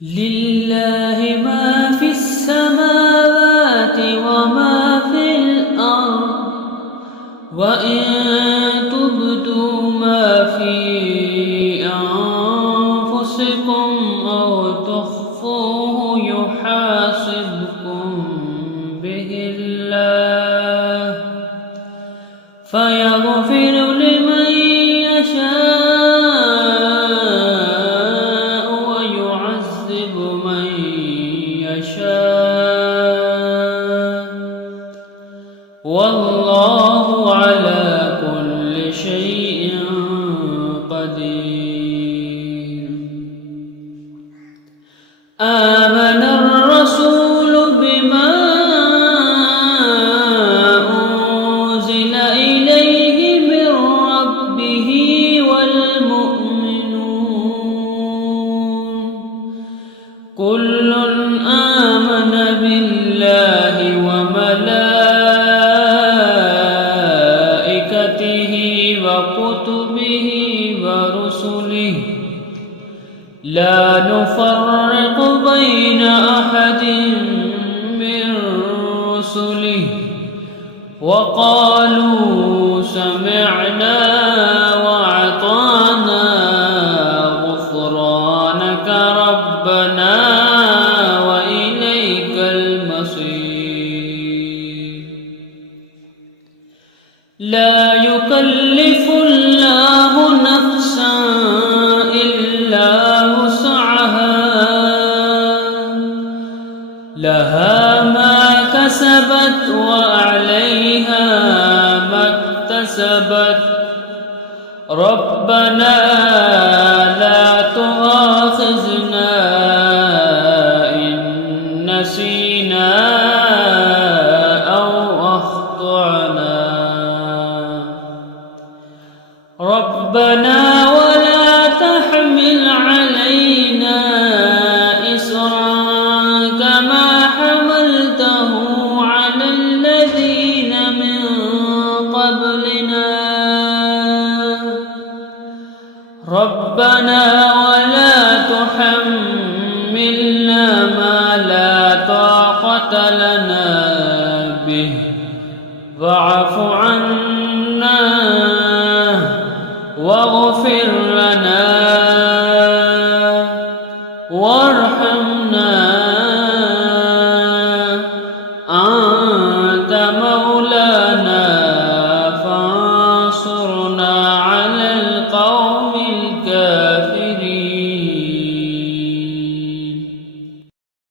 لله ما في السماوات وما في الأرض وإن تبدوا ما في أنفسكم أو تخفوه يحاسبكم به الله فيغفر لمن يشاء ويعذب من يشاء والله على كل شيء قدير. آمن الرسول بما أنزل إليه من ربه والمؤمنون كل آمن بالله وملائكته وكتبه ورسله لا نفرق بين أحد من رسله وقالوا سمعنا وأطعنا غفرانك ربنا وإليك المصير. لا يكلف الله نفسا إلا وسعها لها ما كسبت وعليها ما اكتسبت ربنا لا تؤاخذنا إن نسينا أو أخطأنا ربنا ولا تحمل علينا إصرا كما حملته على الذين من قبلنا ربنا ولا تحملنا ما لا طاقة لنا به واعف عنا واغفر لنا وارحمنا